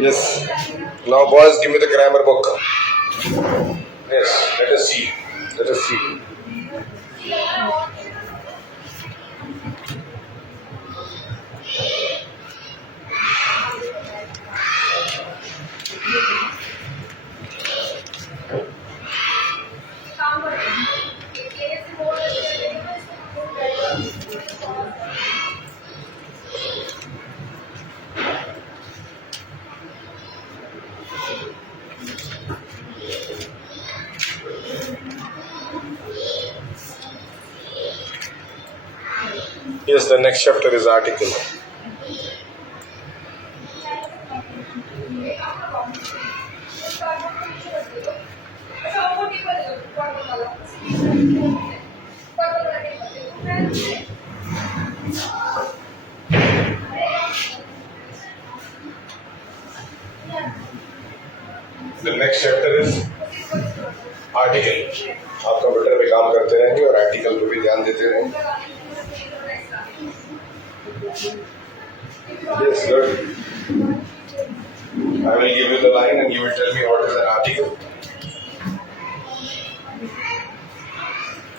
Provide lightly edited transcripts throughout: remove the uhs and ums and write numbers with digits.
Yes. Now, boys, give me the grammar book. Yes. Let us see. Let us see. Yes, the next chapter is article. The next chapter is article. आप computer पे काम करते रहेंगे और article पे भी ध्यान देते रहेंगे. Yes, good. I will give you the line and you will tell me what is an article.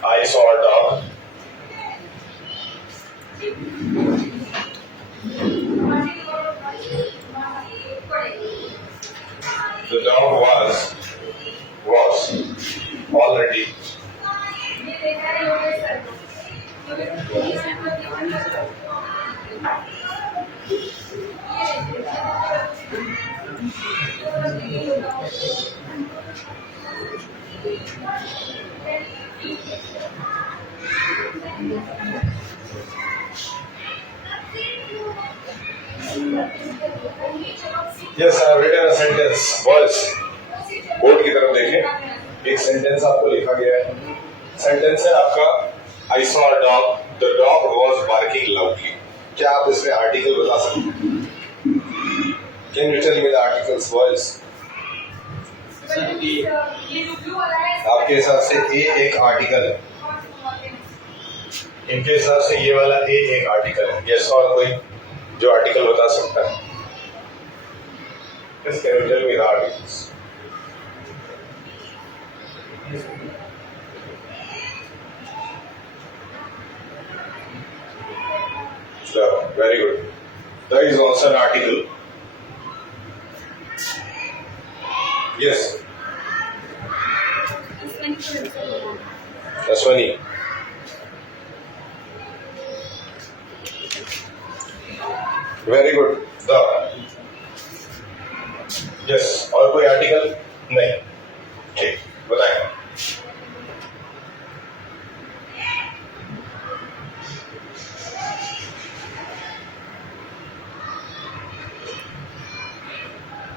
I saw a dog. The dog was already. Yes, I have written a sentence. Boys, board की तरफ देखें. एक sentence आपको लिखा गया है. Sentence है आपका I saw a dog. The dog was barking loudly. क्या आप इसमें आर्टिकल बता सकते हैं? Can you tell me the articles, boys? आपके हिसाब से ए एक आर्टिकल है. इनके हिसाब से ये वाला ए एक आर्टिकल है. यस, और कोई जो आर्टिकल बता सकता है? Yes, can you tell me the articles? Very good. There is also an article. Yes. Aswani. Very good. The. Yes. और कोई आर्टिकल? नहीं. ठीक. बताएं.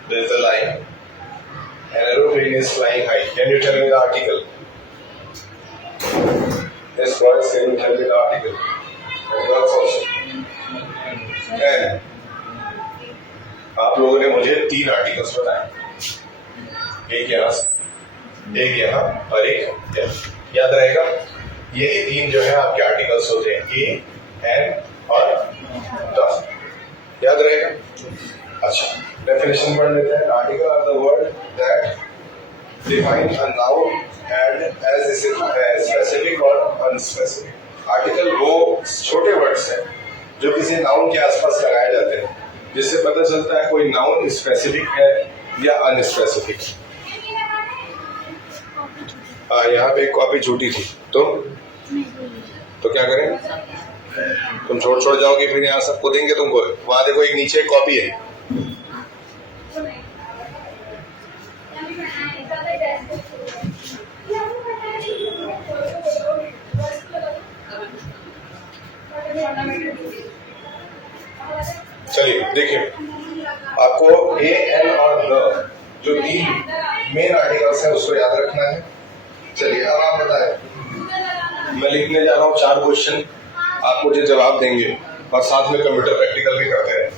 There is a line. An aeroplane is flying high. Can you tell me the article? Yes, boys, can you tell me the article? And girls also. And आप लोगों ने मुझे 3 articles बताए. एक यहाँ, एक यहाँ और एक यहाँ. याद रहेगा? यही 3 जो है आपके आर्टिकल्स होते हैं. ए, एन और द. याद रहेगा? अच्छा, डेफिनेशन पढ़ लेते हैं. Article are the word that define a noun and as specific और अनस्पेसिफिक. आर्टिकल वो छोटे वर्ड्स हैं जो किसी नाउन के आसपास लगाए जाते हैं, जिससे पता चलता है कोई नाउन स्पेसिफिक है या अनस्पेसिफिक. यहाँ पे एक कॉपी छूटी थी, तो क्या करें? तुम छोड़ जाओगे, फिर यहाँ सबको देंगे तुमको. वहां देखो, एक नीचे एक कॉपी है. चलिए देखिए, आपको ए, एन और द जो 3 मेन आर्टिकल्स हैं उसको याद रखना है. चलिए, अब आप बताएं. मैं लिखने जा रहा हूँ 4 क्वेश्चन. आप मुझे जवाब देंगे और साथ में कंप्यूटर प्रैक्टिकल भी करते हैं.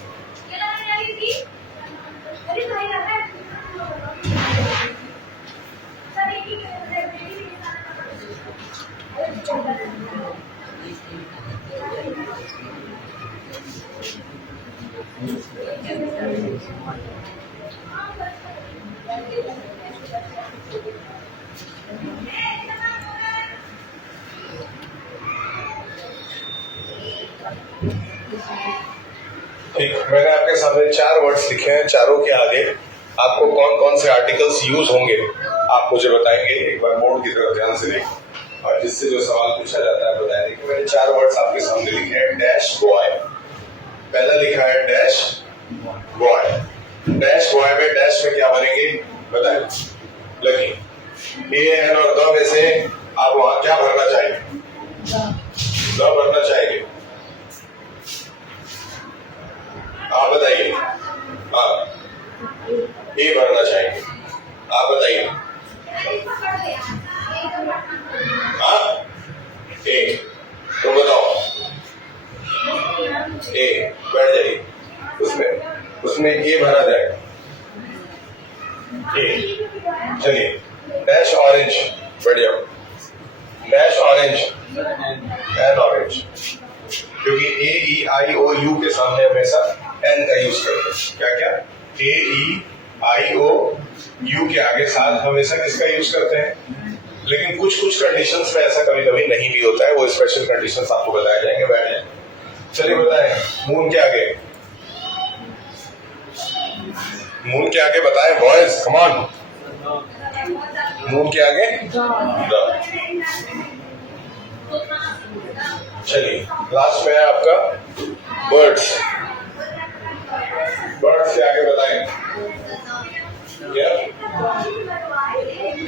ठीक, मैंने आपके सामने 4 वर्ड्स लिखे हैं। चारों के आगे आपको कौन कौन से आर्टिकल्स यूज होंगे आप मुझे बताएंगे। एक बार बोर्ड की तरफ ध्यान से देखें और जिससे जो सवाल पूछा जाता है बताएंगे। कि मैंने 4 वर्ड्स आपके सामने लिखे हैं। डैश बॉय, पहला लिखा है डैश बॉय। डैश बॉय में डैश में क्या बनेंगे बताएं। लकी ए एन और द में से आप वहां क्या भरना चाहेंगे? द भरना चाहेंगे? आप बताइए। हाँ, ए भरना चाहेंगे। आप बताइए। हाँ, ए तो बताओ। ए बैठ जाइए, उसमें ए भरा जाएगा। ए चलिए, डैश ऑरेंज, बैठ जाओ। डैश ऑरेंज एन ऑरेंज, क्योंकि ए ई आई ओ यू के सामने हमेशा एन का यूज करते हैं। क्या क्या? ए ई आई ओ यू के आगे साथ हमेशा किसका यूज करते हैं? लेकिन कुछ कुछ कंडीशंस में ऐसा कभी कभी नहीं भी होता है। वो स्पेशल कंडीशंस आपको बताए जाएंगे। बैठ जाए। चलिए बताएं, मून के आगे, मून के आगे बताएं बॉयज, कम ऑन। मून के आगे द। चलिए, लास्ट में है आपका बर्ड्स। बर्ड्स के आगे बताएं क्या?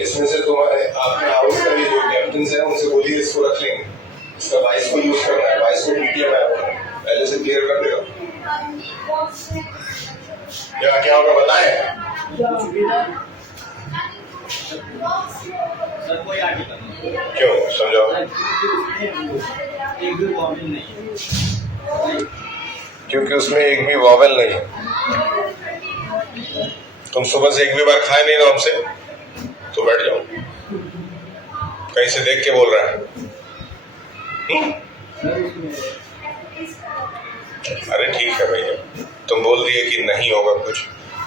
इसमें से तुम्हारे आपने हाउस का जो कैप्टन है उनसे बोलिए इसको रख लेंगे। इसका 22 को यूज करना है। 22 को पीटीएम है, पहले से क्लियर कर देगा। क्या होगा बताएं। क्यों समझाओ? क्योंकि उसमें एक भी वॉवेल नहीं है। तुम सुबह से एक भी बार खाए नहीं ना हमसे, तो बैठ जाओ। कहीं से देख के बोल रहा है। अरे ठीक है भैया, तुम बोल दिए कि नहीं होगा कुछ,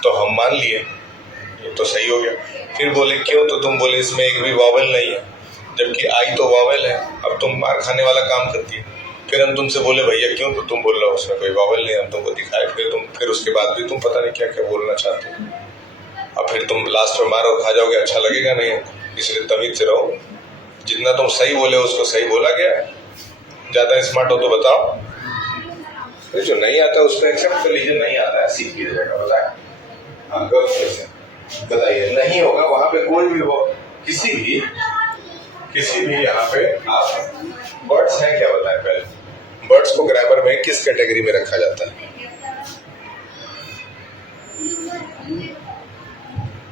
तो हम मान लिए, ये तो सही हो गया। फिर बोले क्यों, तो तुम बोले इसमें एक भी वॉवेल नहीं है, जबकि आई तो वॉवेल है। अब तुम मार खाने वाला काम करती है। फिर हम तुमसे बोले भैया क्यों, तो तुम बोल रहे हो उसमें कोई वॉवेल नहीं, हम तुमको दिखाए। फिर उसके बाद भी तुम पता नहीं क्या क्या बोलना चाहते हो। अब फिर तुम लास्ट में मारो खा जाओगे, अच्छा लगेगा नहीं। इसलिए तमीज से रहो। जितना तुम सही बोले उसको सही बोला गया है। ज्यादा स्मार्ट हो तो बताओ। फिर जो नहीं आता उसको एक्सेप्ट कर लीजिए। नहीं आता है सीख लीजिएगा। बताए हाँ, बताइए। नहीं होगा वहां पे कोई भी हो, किसी भी यहाँ पे आप बर्ड्स हैं क्या बताएं पहले। बर्ड्स को ग्रामर में किस कैटेगरी में रखा जाता है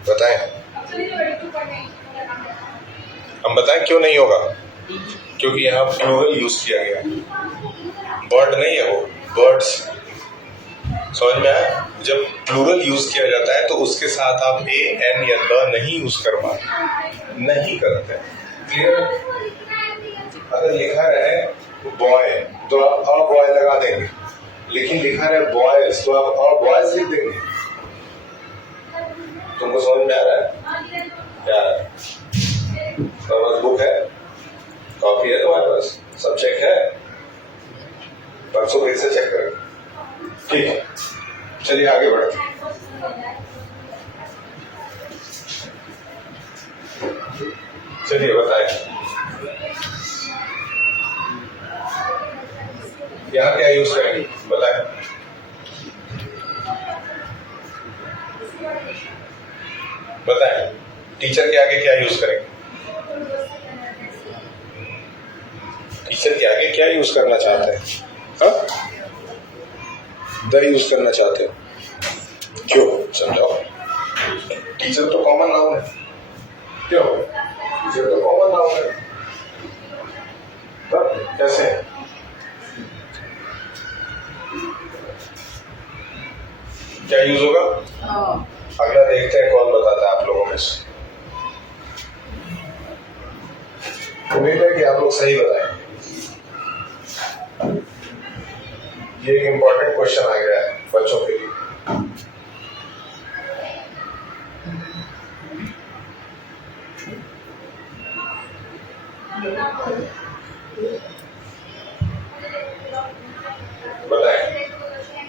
बताएं। हम बताएं क्यों नहीं होगा? क्योंकि यहाँ प्लूरल यूज किया गया। बर्ड नहीं है वो, बर्ड्स। समझ में आया? जब प्लूरल यूज किया जाता है तो उसके साथ आप ए एन या द नहीं यूज कर पाते, नहीं करते। क्लियर? अगर लिखा रहे बॉय तो आप अ बॉय लगा देंगे, लेकिन लिखा रहे बॉयज तो आप अ बॉयज लिख देंगे। तुमको समझ में आ रहा है? क्या बुक है, कॉपी है तुम्हारे पास, सब चेक है? परसों फिर से चेक करें। ठीक है, चलिए आगे बढ़ते। चलिए बताएं यहाँ क्या यूज करेंगे बताएं। बताएं टीचर के आगे क्या यूज करेंगे? टीचर के आगे क्या यूज करना चाहते हैं? हाँ, द यूज करना चाहते हो। क्यों समझाओ। टीचर तो कॉमन नाउन है। क्यों? टीचर तो कॉमन नाउन है। कैसे? क्या यूज होगा? अगला देखते हैं कौन बताता है आप लोगों में से। उम्मीद है कि आप लोग सही बताएं। ये एक इंपॉर्टेंट क्वेश्चन आ गया है बच्चों के लिए।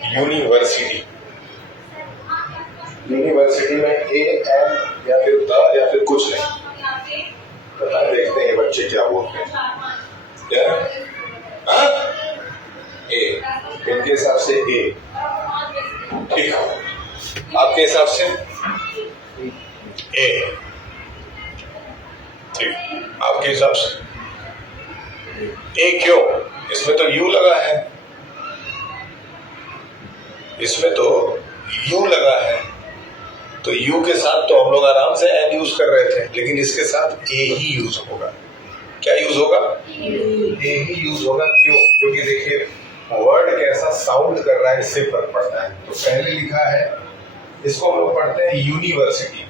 यूनिवर्सिटी। यूनिवर्सिटी में ए एन या फिर द या फिर कुछ नहीं, बता देखते हैं बच्चे क्या बोलते हैं। क्या हाँ? ए, इनके हिसाब से ए, ठीक है, आपके हिसाब से ए, ठीक, आपके हिसाब से ए क्यों? इसमें तो यू लगा है, इसमें तो यू लगा है, तो यू के साथ तो हम लोग आराम से एन यूज कर रहे थे, लेकिन इसके साथ ए ही यूज होगा। क्या यूज होगा? ए ही यूज होगा। क्यों? क्योंकि देखिए वर्ड कैसा साउंड कर रहा है इससे फर्क पड़ता है। तो पहले लिखा है, इसको हम लोग पढ़ते हैं यूनिवर्सिटी,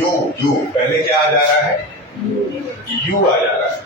यू यू पहले क्या आ जा रहा है? यू आ जा रहा है।